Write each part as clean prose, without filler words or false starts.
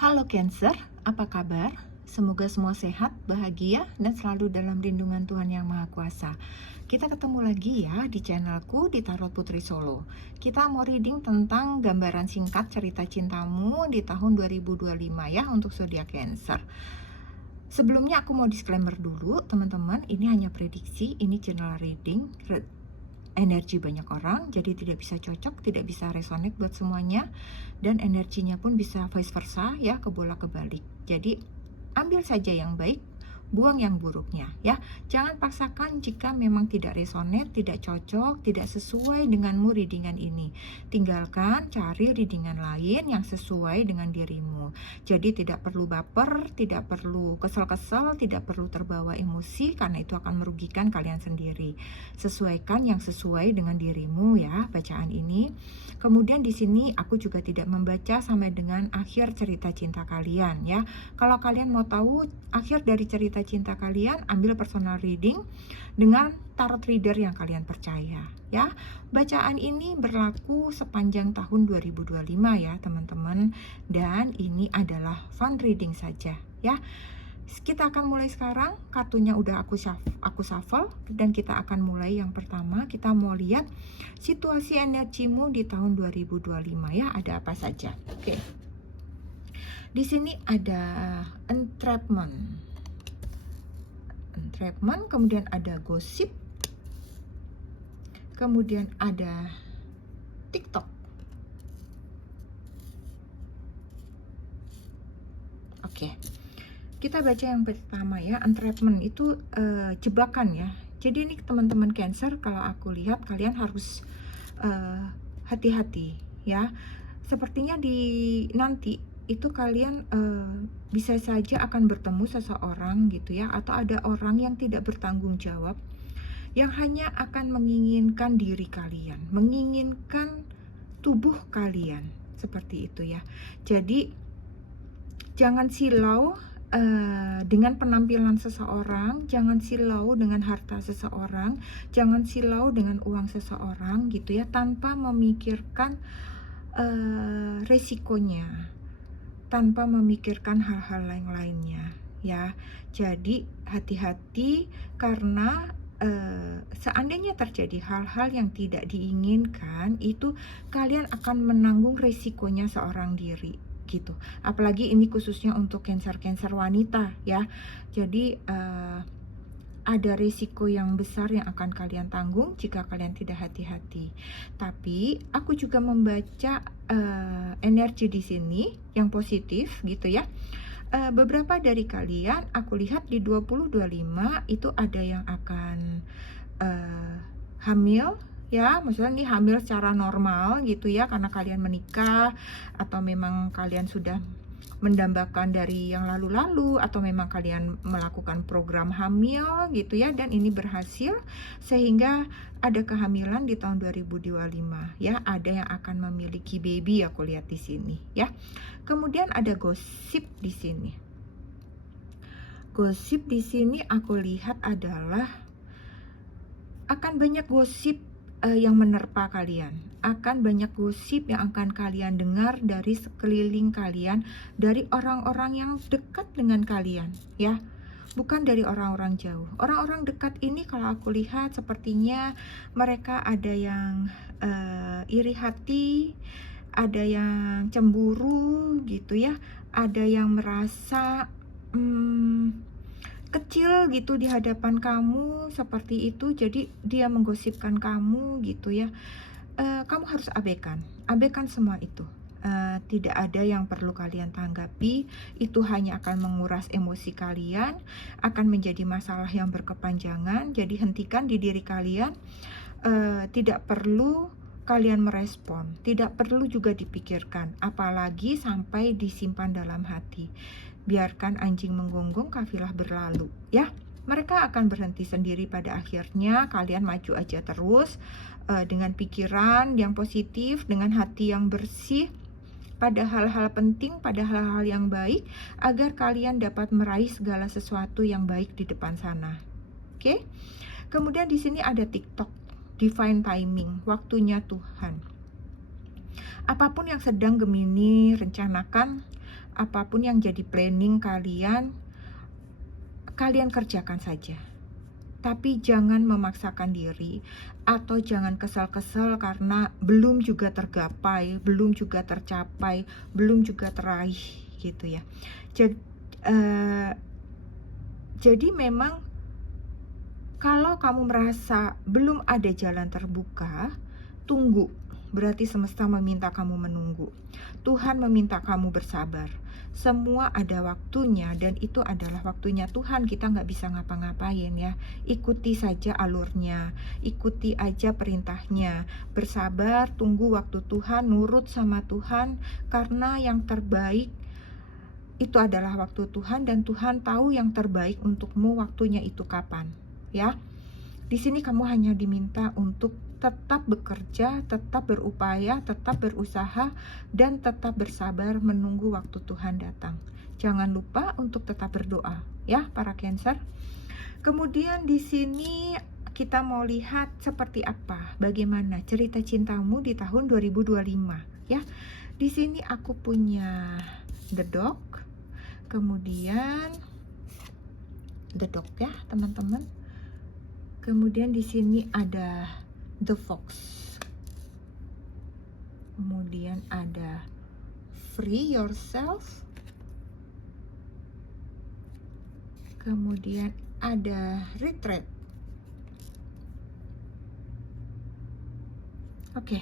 Halo Cancer, apa kabar? Semoga semua sehat, bahagia, dan selalu dalam lindungan Tuhan Yang Maha Kuasa. Kita ketemu lagi ya di channelku di Tarot Putri Solo. Kita mau reading tentang gambaran singkat cerita cintamu di tahun 2025 ya untuk zodiak Cancer. Sebelumnya aku mau disclaimer dulu, teman-teman, ini hanya prediksi, ini general reading, energi banyak orang, jadi tidak bisa cocok, tidak bisa resonate buat semuanya, dan energinya pun bisa vice versa ya, kebolak-kebalik. Jadi ambil saja yang baik, buang yang buruknya ya. Jangan paksakan jika memang tidak resonate, tidak cocok, tidak sesuai denganmu readingan ini. Tinggalkan, cari readingan lain yang sesuai dengan dirimu. Jadi tidak perlu baper, tidak perlu kesel-kesel, tidak perlu terbawa emosi karena itu akan merugikan kalian sendiri. Sesuaikan yang sesuai dengan dirimu ya bacaan ini. Kemudian di sini aku juga tidak membaca sampai dengan akhir cerita cinta kalian ya. Kalau kalian mau tahu akhir dari cerita cinta kalian, ambil personal reading dengan tarot reader yang kalian percaya ya. Bacaan ini berlaku sepanjang tahun 2025 ya teman-teman, dan ini adalah fun reading saja ya. Kita akan mulai sekarang, kartunya udah aku shuffle dan kita akan mulai. Yang pertama kita mau lihat situasi energimu di tahun 2025 ya, ada apa saja. Oke. Di sini ada entrapment, kemudian ada gosip, kemudian ada TikTok. Oke. Kita baca yang pertama ya, entrapment itu jebakan ya. Jadi ini teman-teman Cancer, kalau aku lihat kalian harus hati-hati ya. Sepertinya di nanti itu kalian bisa saja akan bertemu seseorang gitu ya, atau ada orang yang tidak bertanggung jawab yang hanya akan menginginkan diri kalian, menginginkan tubuh kalian, seperti itu ya. Jadi jangan silau dengan penampilan seseorang, jangan silau dengan harta seseorang, jangan silau dengan uang seseorang gitu ya, tanpa memikirkan resikonya, tanpa memikirkan hal-hal yang lainnya ya. Jadi hati-hati karena seandainya terjadi hal-hal yang tidak diinginkan, itu kalian akan menanggung resikonya seorang diri gitu. Apalagi ini khususnya untuk Cancer wanita ya. Jadi ada risiko yang besar yang akan kalian tanggung jika kalian tidak hati-hati. Tapi aku juga membaca energi di sini yang positif gitu ya. Beberapa dari kalian aku lihat di 2025 itu ada yang akan hamil ya, maksudnya ini hamil secara normal gitu ya, karena kalian menikah atau memang kalian sudah mendambakan dari yang lalu-lalu, atau memang kalian melakukan program hamil gitu ya, dan ini berhasil sehingga ada kehamilan di tahun 2025 ya. Ada yang akan memiliki baby aku lihat di sini ya. Kemudian ada gosip di sini. Gosip di sini aku lihat adalah akan banyak gosip yang menerpa kalian, akan banyak gosip yang akan kalian dengar dari sekeliling kalian, dari orang-orang yang dekat dengan kalian ya, bukan dari orang-orang jauh. Orang-orang dekat ini kalau aku lihat sepertinya mereka ada yang iri hati, ada yang cemburu gitu ya, ada yang merasa kecil gitu di hadapan kamu, seperti itu. Jadi dia menggosipkan kamu gitu ya. Kamu harus abaikan semua itu. Tidak ada yang perlu kalian tanggapi. Itu hanya akan menguras emosi kalian, akan menjadi masalah yang berkepanjangan. Jadi hentikan di diri kalian. Tidak perlu kalian merespon, tidak perlu juga dipikirkan, apalagi sampai disimpan dalam hati. Biarkan anjing menggonggong, kafilah berlalu ya. Mereka akan berhenti sendiri pada akhirnya. Kalian maju aja terus dengan pikiran yang positif, dengan hati yang bersih, pada hal-hal penting, pada hal-hal yang baik, agar kalian dapat meraih segala sesuatu yang baik di depan sana. Oke? Kemudian di sini ada TikTok, divine timing, waktunya Tuhan. Apapun yang sedang Gemini rencanakan, apapun yang jadi planning kalian, kalian kerjakan saja. Tapi jangan memaksakan diri, atau jangan kesal-kesal karena belum juga tergapai, belum juga tercapai, belum juga teraih gitu ya. Jadi memang kalau kamu merasa belum ada jalan terbuka, tunggu. Berarti semesta meminta kamu menunggu. Tuhan meminta kamu bersabar. Semua ada waktunya, dan itu adalah waktunya Tuhan. Kita nggak bisa ngapa-ngapain ya. Ikuti saja alurnya, ikuti aja perintahnya. Bersabar, tunggu waktu Tuhan, nurut sama Tuhan, karena yang terbaik itu adalah waktu Tuhan, dan Tuhan tahu yang terbaik untukmu waktunya itu kapan. Ya, di sini kamu hanya diminta untuk tetap bekerja, tetap berupaya, tetap berusaha, dan tetap bersabar menunggu waktu Tuhan datang. Jangan lupa untuk tetap berdoa, ya para Cancer. Kemudian di sini kita mau lihat seperti apa, bagaimana cerita cintamu di tahun 2025, ya. Di sini aku punya The Dog, kemudian The Dog ya teman-teman. Kemudian di sini ada The Fox. Kemudian ada Free Yourself. Kemudian ada Retreat. Oke,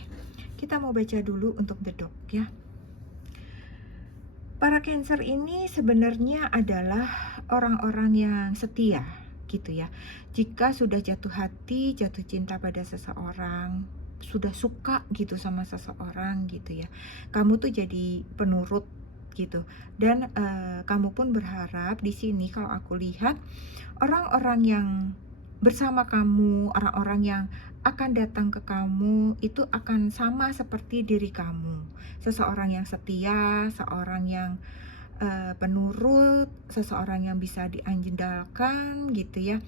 kita mau baca dulu untuk The Dog ya. Para Cancer ini sebenarnya adalah orang-orang yang setia gitu ya. Jika sudah jatuh hati, jatuh cinta pada seseorang, sudah suka gitu sama seseorang gitu ya, kamu tuh jadi penurut gitu. Dan kamu pun berharap di sini, kalau aku lihat orang-orang yang bersama kamu, orang-orang yang akan datang ke kamu itu akan sama seperti diri kamu. Seseorang yang setia, seorang yang penurut, seseorang yang bisa diandalkan gitu ya,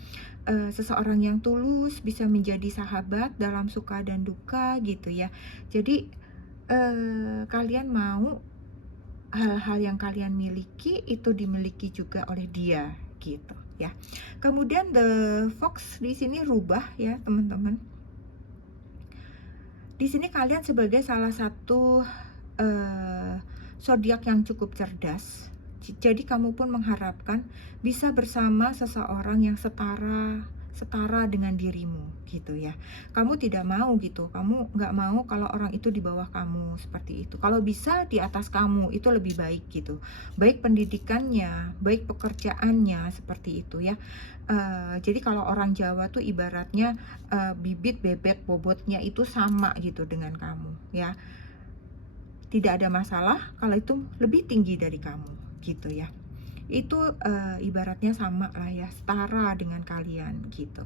seseorang yang tulus, bisa menjadi sahabat dalam suka dan duka gitu ya. Jadi kalian mau hal-hal yang kalian miliki itu dimiliki juga oleh dia gitu ya. Kemudian The Fox di sini rubah ya teman-teman. Di sini kalian sebagai salah satu zodiak yang cukup cerdas. Jadi kamu pun mengharapkan bisa bersama seseorang yang setara dengan dirimu gitu ya. Kamu tidak mau gitu, kamu nggak mau kalau orang itu di bawah kamu seperti itu. Kalau bisa di atas kamu itu lebih baik gitu. Baik pendidikannya, baik pekerjaannya seperti itu ya. Jadi kalau orang Jawa tuh ibaratnya bibit bebet bobotnya itu sama gitu dengan kamu ya. Tidak ada masalah kalau itu lebih tinggi dari kamu gitu ya. Itu ibaratnya sama lah ya, setara dengan kalian gitu.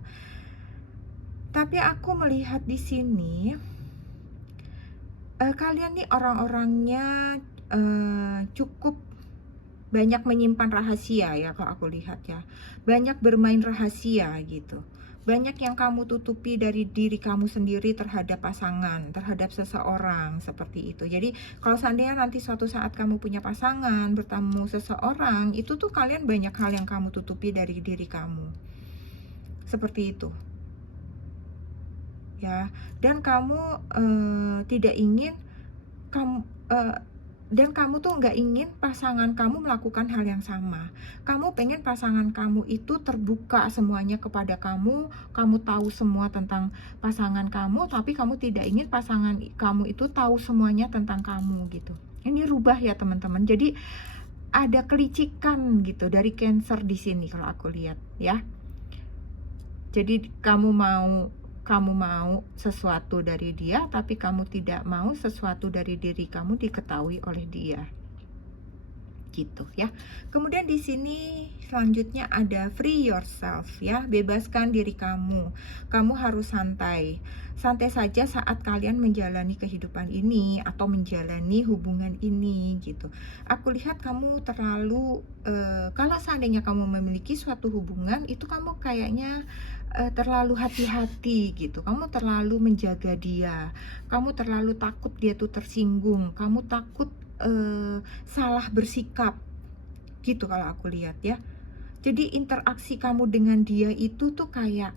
Tapi aku melihat di sini kalian nih orang-orangnya cukup banyak menyimpan rahasia ya, kalau aku lihat ya. Banyak bermain rahasia gitu. Banyak yang kamu tutupi dari diri kamu sendiri terhadap pasangan, terhadap seseorang seperti itu. Jadi kalau seandainya nanti suatu saat kamu punya pasangan, bertemu seseorang, itu tuh kalian banyak hal yang kamu tutupi dari diri kamu. Seperti itu. Ya, dan kamu tidak ingin dan kamu tuh nggak ingin pasangan kamu melakukan hal yang sama. Kamu pengen pasangan kamu itu terbuka semuanya kepada kamu. Kamu tahu semua tentang pasangan kamu, tapi kamu tidak ingin pasangan kamu itu tahu semuanya tentang kamu gitu. Ini rubah ya teman-teman. Jadi ada kelicikan gitu dari Cancer di sini kalau aku lihat ya. Jadi kamu mau sesuatu dari dia, tapi kamu tidak mau sesuatu dari diri kamu diketahui oleh dia. Gitu ya. Kemudian di sini selanjutnya ada free yourself ya, bebaskan diri kamu. Kamu harus santai. Santai saja saat kalian menjalani kehidupan ini atau menjalani hubungan ini gitu. Aku lihat kamu terlalu kalau seandainya kamu memiliki suatu hubungan itu kamu kayaknya terlalu hati-hati gitu. Kamu terlalu menjaga dia. Kamu terlalu takut dia tuh tersinggung. Kamu takut salah bersikap gitu kalau aku lihat ya. Jadi interaksi kamu dengan dia itu tuh kayak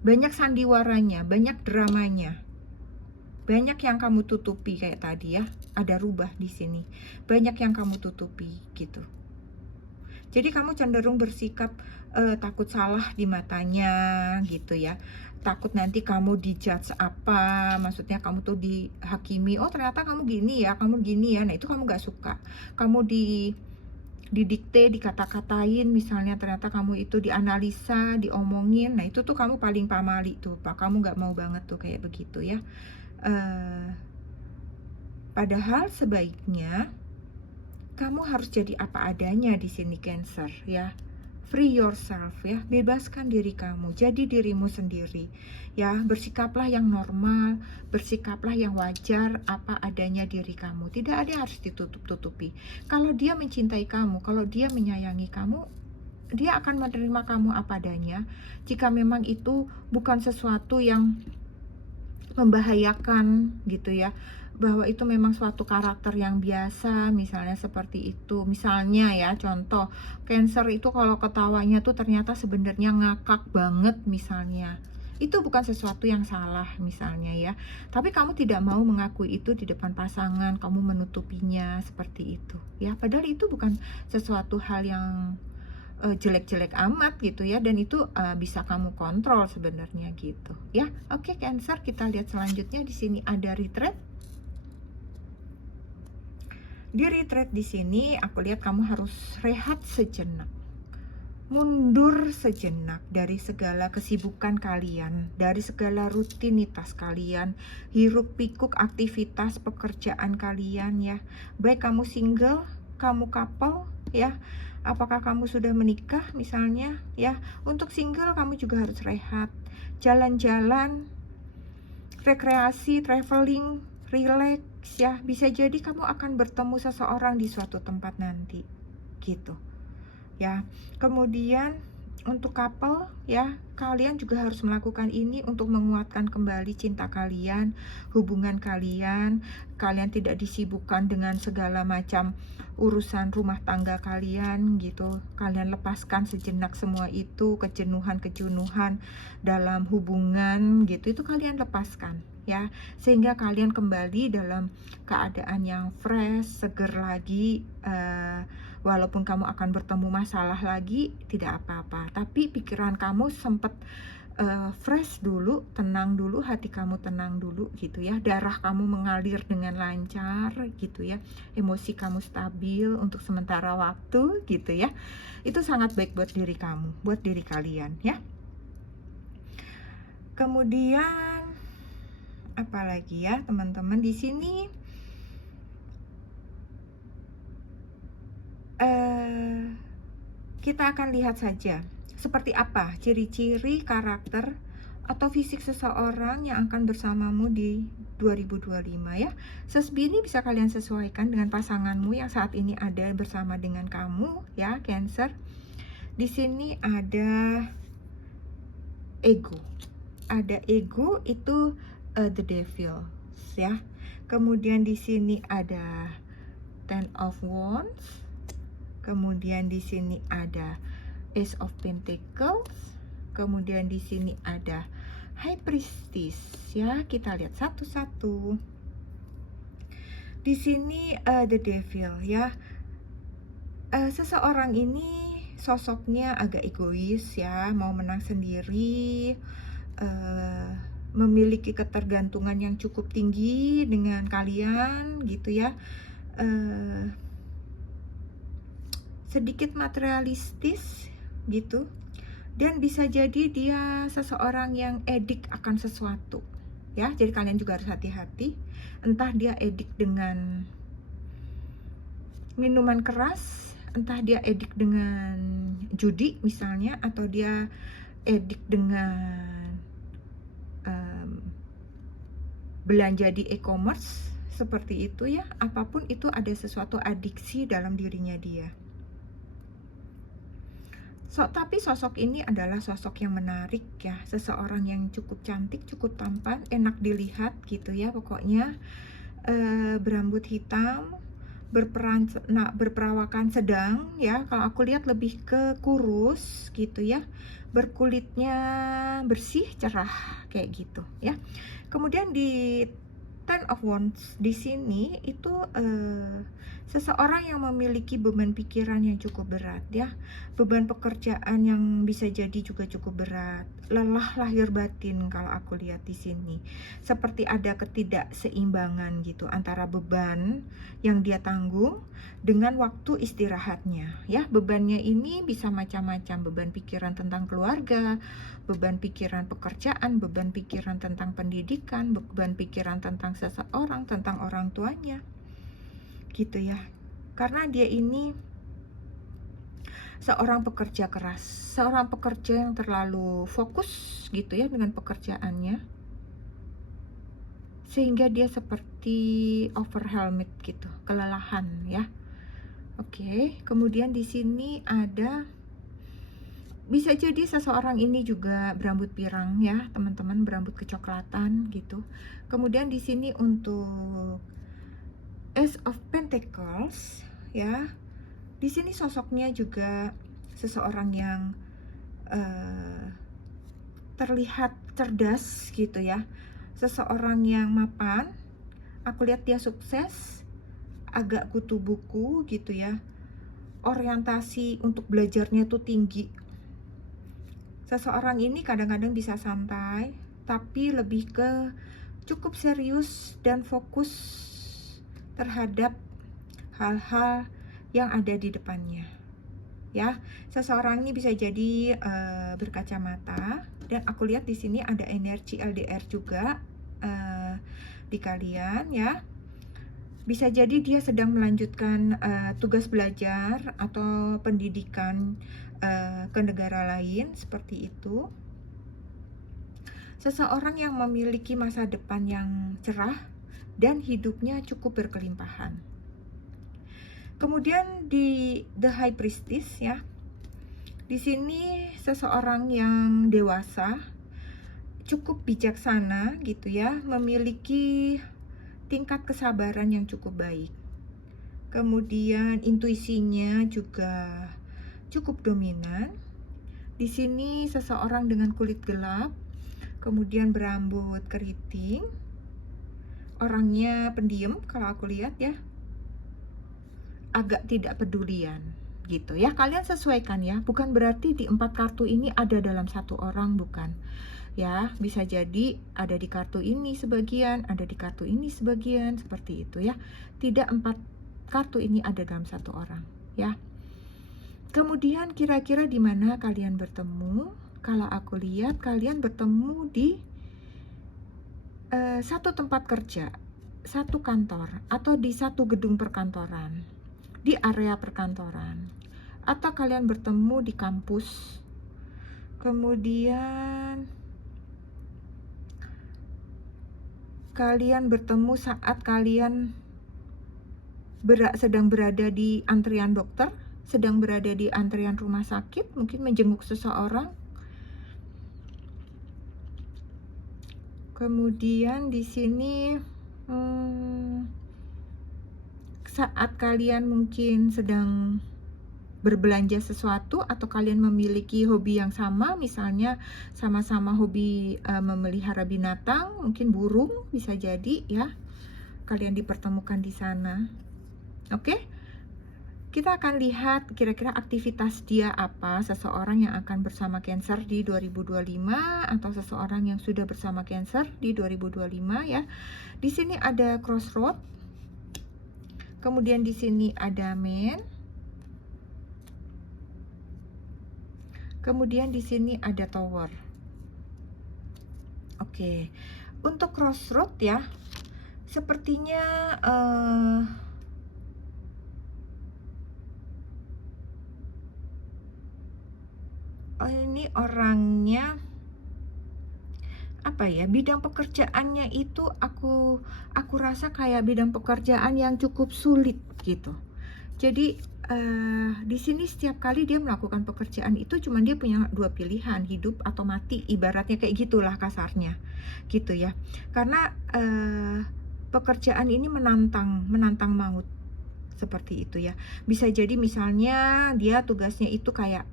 banyak sandiwaranya, banyak dramanya, banyak yang kamu tutupi kayak tadi ya. Ada rubah di sini, banyak yang kamu tutupi gitu. Jadi kamu cenderung bersikap takut salah di matanya gitu ya. Takut nanti kamu dijudge apa, maksudnya kamu tuh dihakimi, oh ternyata kamu gini ya, kamu gini ya. Nah itu kamu gak suka. Kamu didikte, dikata-katain, misalnya ternyata kamu itu dianalisa, diomongin. Nah itu tuh kamu paling pamali tuh, Pak. Kamu gak mau banget tuh kayak begitu ya. Padahal sebaiknya kamu harus jadi apa adanya di sini, Cancer ya. Free yourself ya, bebaskan diri kamu, jadi dirimu sendiri ya. Bersikaplah yang normal, bersikaplah yang wajar, apa adanya diri kamu. Tidak ada yang harus ditutup-tutupi. Kalau dia mencintai kamu, kalau dia menyayangi kamu, dia akan menerima kamu apa adanya. Jika memang itu bukan sesuatu yang membahayakan gitu ya, bahwa itu memang suatu karakter yang biasa, misalnya seperti itu. Misalnya ya, contoh, Cancer itu kalau ketawanya tuh ternyata sebenarnya ngakak banget misalnya. Itu bukan sesuatu yang salah misalnya ya. Tapi kamu tidak mau mengakui itu di depan pasangan, kamu menutupinya seperti itu. Ya, padahal itu bukan sesuatu hal yang jelek-jelek amat gitu ya, dan itu bisa kamu kontrol sebenarnya gitu ya. Oke, Cancer, kita lihat selanjutnya. Di sini ada retreat. Di retreat di sini aku lihat kamu harus rehat sejenak, mundur sejenak dari segala kesibukan kalian, dari segala rutinitas kalian, hiruk pikuk aktivitas pekerjaan kalian ya. Baik kamu single, kamu couple ya, apakah kamu sudah menikah misalnya ya. Untuk single kamu juga harus rehat, jalan-jalan, rekreasi, traveling, relax ya. Bisa jadi kamu akan bertemu seseorang di suatu tempat nanti gitu ya. Kemudian untuk couple ya, kalian juga harus melakukan ini untuk menguatkan kembali cinta kalian, hubungan kalian. Kalian tidak disibukkan dengan segala macam urusan rumah tangga kalian gitu. Kalian lepaskan sejenak semua itu, kejenuhan dalam hubungan gitu, itu kalian lepaskan ya, sehingga kalian kembali dalam keadaan yang fresh, seger lagi. Walaupun kamu akan bertemu masalah lagi, tidak apa-apa, tapi pikiran kamu sempat fresh dulu, tenang dulu, hati kamu tenang dulu gitu ya. Darah kamu mengalir dengan lancar gitu ya. Emosi kamu stabil untuk sementara waktu gitu ya. Itu sangat baik buat diri kamu, buat diri kalian ya. Kemudian apalagi ya teman-teman di sini? Kita akan lihat saja seperti apa ciri-ciri karakter atau fisik seseorang yang akan bersamamu di 2025 ya. Sesbi ini bisa kalian sesuaikan dengan pasanganmu yang saat ini ada bersama dengan kamu ya, Cancer. Di sini ada ego. Ada ego itu the devil ya. Kemudian di sini ada Ten of Wands. Kemudian di sini ada Ace of Pentacles. Kemudian di sini ada High Priestess ya. Kita lihat satu-satu. Di sini the Devil ya. Seseorang ini sosoknya agak egois ya, mau menang sendiri, memiliki ketergantungan yang cukup tinggi dengan kalian gitu ya. Sedikit materialistis gitu, dan bisa jadi dia seseorang yang edik akan sesuatu ya. Jadi kalian juga harus hati-hati, entah dia edik dengan minuman keras, entah dia edik dengan judi misalnya, atau dia edik dengan belanja di e-commerce seperti itu ya. Apapun itu, ada sesuatu adiksi dalam dirinya dia. Tapi sosok ini adalah sosok yang menarik ya, seseorang yang cukup cantik, cukup tampan, enak dilihat gitu ya pokoknya. berambut hitam, berperawakan sedang ya. Kalau aku lihat lebih ke kurus gitu ya, berkulitnya bersih, cerah kayak gitu ya. Kemudian di Ten of Wands di sini itu seseorang yang memiliki beban pikiran yang cukup berat ya, beban pekerjaan yang bisa jadi juga cukup berat, lelah lahir batin kalau aku lihat di sini. Seperti ada ketidakseimbangan gitu antara beban yang dia tanggung dengan waktu istirahatnya ya. Bebannya ini bisa macam-macam, beban pikiran tentang keluarga, beban pikiran pekerjaan, beban pikiran tentang pendidikan, beban pikiran tentang seseorang, tentang orang tuanya gitu ya. Karena dia ini seorang pekerja keras, seorang pekerja yang terlalu fokus gitu ya dengan pekerjaannya, sehingga dia seperti overwhelmed gitu, kelelahan ya. Oke, kemudian di sini ada, bisa jadi seseorang ini juga berambut pirang ya, teman-teman, berambut kecoklatan gitu. Kemudian di sini untuk Ace of Pentacles ya. Di sini sosoknya juga seseorang yang terlihat cerdas gitu ya. Seseorang yang mapan. Aku lihat dia sukses, agak kutu buku gitu ya. Orientasi untuk belajarnya tuh tinggi. Seseorang ini kadang-kadang bisa santai, tapi lebih ke cukup serius dan fokus terhadap hal-hal yang ada di depannya ya. Seseorang ini bisa jadi berkacamata, dan aku lihat di sini ada energi LDR juga di kalian ya. Bisa jadi dia sedang melanjutkan tugas belajar atau pendidikan ke negara lain, seperti itu. Seseorang yang memiliki masa depan yang cerah dan hidupnya cukup berkelimpahan. Kemudian di The High Priestess ya. Di sini seseorang yang dewasa, cukup bijaksana gitu ya, memiliki tingkat kesabaran yang cukup baik. Kemudian intuisinya juga cukup dominan. Di sini seseorang dengan kulit gelap, kemudian berambut keriting. Orangnya pendiam kalau aku lihat ya, agak tidak pedulian gitu ya. Kalian sesuaikan ya, bukan berarti di 4 kartu ini ada dalam satu orang, bukan ya. Bisa jadi ada di kartu ini sebagian, ada di kartu ini sebagian, seperti itu ya. Tidak 4 kartu ini ada dalam satu orang ya. Kemudian kira-kira di mana kalian bertemu? Kalau aku lihat kalian bertemu di satu tempat kerja, satu kantor, atau di satu gedung perkantoran, di area perkantoran, atau kalian bertemu di kampus. Kemudian kalian bertemu saat kalian sedang berada di antrian dokter, sedang berada di antrian rumah sakit, mungkin menjenguk seseorang. Kemudian di sini saat kalian mungkin sedang berbelanja sesuatu, atau kalian memiliki hobi yang sama, misalnya sama-sama hobi memelihara binatang, mungkin burung, bisa jadi ya. Kalian dipertemukan di sana. Oke? Kita akan lihat kira-kira aktivitas dia apa, seseorang yang akan bersama Cancer di 2025 atau seseorang yang sudah bersama Cancer di 2025 ya. Di sini ada Crossroad. Kemudian di sini ada Man. Kemudian di sini ada Tower. Oke. Untuk Crossroad ya, sepertinya ini orangnya apa ya, bidang pekerjaannya itu aku rasa kayak bidang pekerjaan yang cukup sulit gitu. Jadi di sini setiap kali dia melakukan pekerjaan itu cuman dia punya 2 pilihan, hidup atau mati, ibaratnya kayak gitulah kasarnya gitu ya. Karena pekerjaan ini menantang maut, seperti itu ya. Bisa jadi misalnya dia tugasnya itu kayak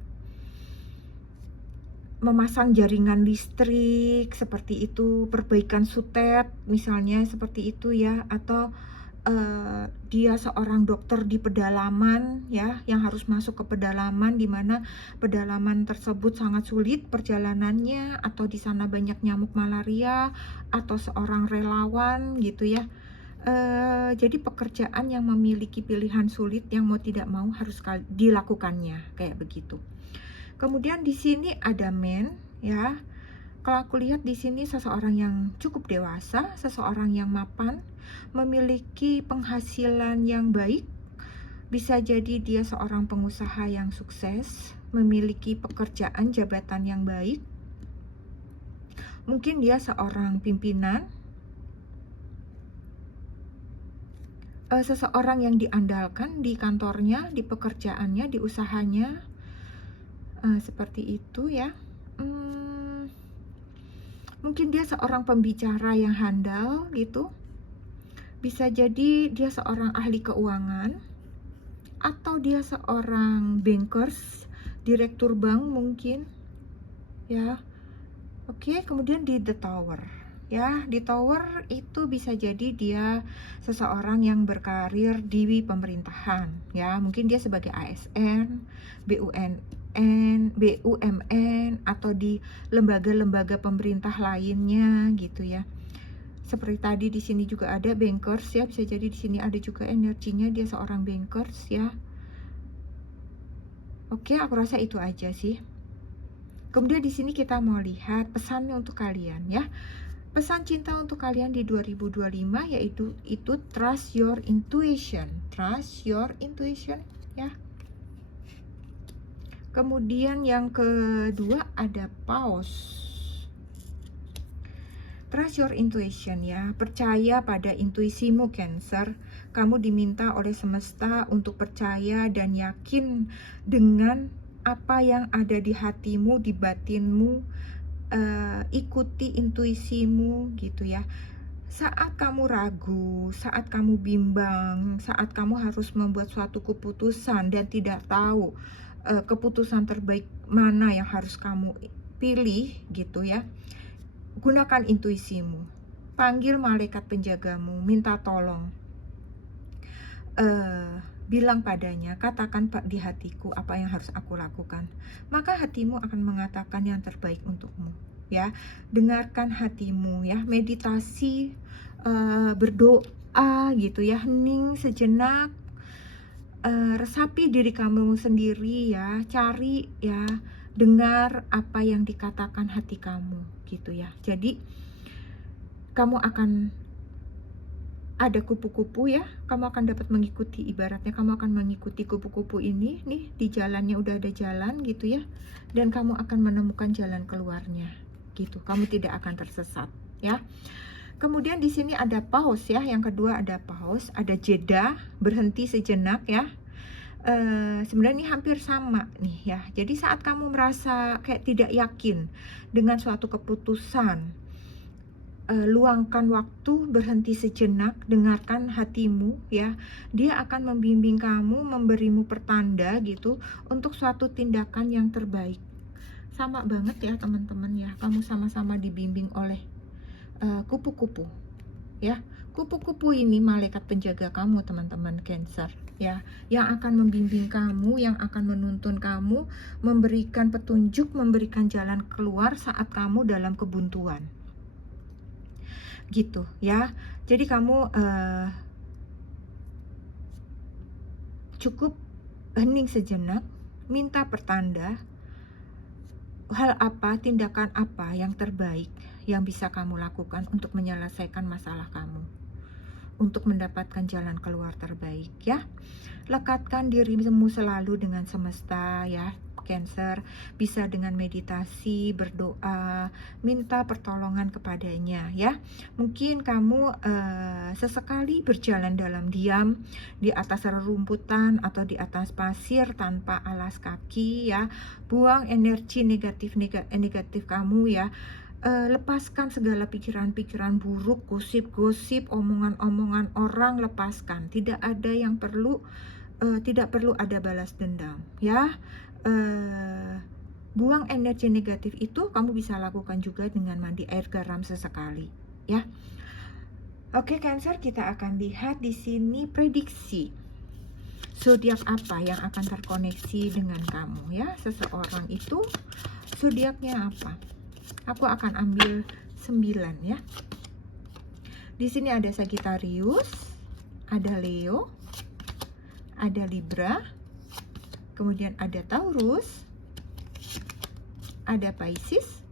memasang jaringan listrik, seperti itu, perbaikan sutet misalnya, seperti itu ya, atau dia seorang dokter di pedalaman ya, yang harus masuk ke pedalaman, di mana pedalaman tersebut sangat sulit perjalanannya, atau di sana banyak nyamuk malaria, atau seorang relawan gitu ya. Jadi pekerjaan yang memiliki pilihan sulit yang mau tidak mau harus dilakukannya, kayak begitu. Kemudian di sini ada man ya. Kalau aku lihat di sini seseorang yang cukup dewasa, seseorang yang mapan, memiliki penghasilan yang baik. Bisa jadi dia seorang pengusaha yang sukses, memiliki pekerjaan jabatan yang baik. Mungkin dia seorang pimpinan, seseorang yang diandalkan di kantornya, di pekerjaannya, di usahanya, seperti itu ya. Mungkin dia seorang pembicara yang handal gitu. Bisa jadi dia seorang ahli keuangan, atau dia seorang bankers, direktur bank mungkin ya. Oke, kemudian di the tower ya, di tower itu bisa jadi dia seseorang yang berkarir di pemerintahan ya. Mungkin dia sebagai ASN, BUMN, atau di lembaga-lembaga pemerintah lainnya gitu ya. Seperti tadi di sini juga ada bankers ya, bisa jadi di sini ada juga energinya dia seorang bankers ya. Oke, aku rasa itu aja sih. Kemudian di sini kita mau lihat pesannya untuk kalian ya. Pesan cinta untuk kalian di 2025 yaitu trust your intuition. Trust your intuition ya. Kemudian yang kedua ada pause. Trust your intuition ya, percaya pada intuisimu Cancer. Kamu diminta oleh semesta untuk percaya dan yakin dengan apa yang ada di hatimu, di batinmu. Ikuti intuisimu gitu ya. Saat kamu ragu, saat kamu bimbang, saat kamu harus membuat suatu keputusan dan tidak tahu keputusan terbaik mana yang harus kamu pilih gitu ya, gunakan intuisimu, panggil malaikat penjagamu, minta tolong, bilang padanya, katakan Pak di hatiku apa yang harus aku lakukan, maka hatimu akan mengatakan yang terbaik untukmu ya. Dengarkan hatimu ya, meditasi, berdoa gitu ya, hening sejenak, resapi diri kamu sendiri ya, cari ya, dengar apa yang dikatakan hati kamu gitu ya. Jadi kamu akan ada kupu-kupu ya, kamu akan dapat mengikuti, ibaratnya kamu akan mengikuti kupu-kupu ini nih, di jalannya udah ada jalan gitu ya, dan kamu akan menemukan jalan keluarnya gitu. Kamu tidak akan tersesat ya. Kemudian di sini ada pause ya, yang kedua ada pause, ada jeda, berhenti sejenak ya. Sebenarnya ini hampir sama nih ya. Jadi saat kamu merasa kayak tidak yakin dengan suatu keputusan, luangkan waktu, berhenti sejenak, dengarkan hatimu ya. Dia akan membimbing kamu, memberimu pertanda gitu untuk suatu tindakan yang terbaik. Sama banget ya teman-teman ya, kamu sama-sama dibimbing oleh kupu-kupu ya. Kupu-kupu ini malaikat penjaga kamu teman-teman Cancer ya, yang akan membimbing kamu, yang akan menuntun kamu, memberikan petunjuk, memberikan jalan keluar saat kamu dalam kebuntuan gitu ya. Jadi kamu cukup hening sejenak, minta pertanda, hal apa, tindakan apa yang terbaik yang bisa kamu lakukan untuk menyelesaikan masalah kamu, untuk mendapatkan jalan keluar terbaik ya. Lekatkan dirimu selalu dengan semesta ya Cancer, bisa dengan meditasi, berdoa, minta pertolongan kepadanya ya. Mungkin kamu sesekali berjalan dalam diam di atas rerumputan atau di atas pasir tanpa alas kaki ya. Buang energi negatif kamu ya. lepaskan segala pikiran-pikiran buruk, gosip-gosip, omongan-omongan orang, lepaskan. Tidak ada yang perlu, tidak perlu ada balas dendam, ya. Buang energi negatif itu kamu bisa lakukan juga dengan mandi air garam sesekali, ya. Oke, Cancer, kita akan lihat di sini prediksi zodiak apa yang akan terkoneksi dengan kamu, ya. Seseorang itu zodiaknya apa? Aku akan ambil 9, ya. Di sini ada Sagittarius, ada Leo, ada Libra, kemudian ada Taurus, ada Pisces,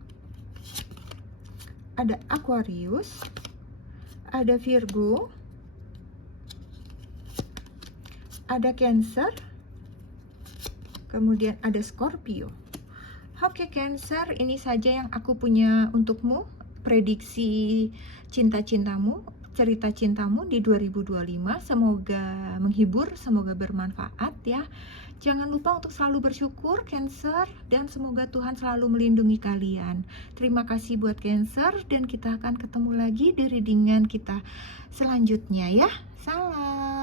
ada Aquarius, ada Virgo, ada Cancer, kemudian ada Scorpio. Oke, Cancer, ini saja yang aku punya untukmu, prediksi cinta-cintamu, cerita cintamu di 2025. Semoga menghibur, semoga bermanfaat, ya. Jangan lupa untuk selalu bersyukur, Cancer, dan semoga Tuhan selalu melindungi kalian. Terima kasih buat Cancer, dan kita akan ketemu lagi di readingan kita selanjutnya, ya. Salam.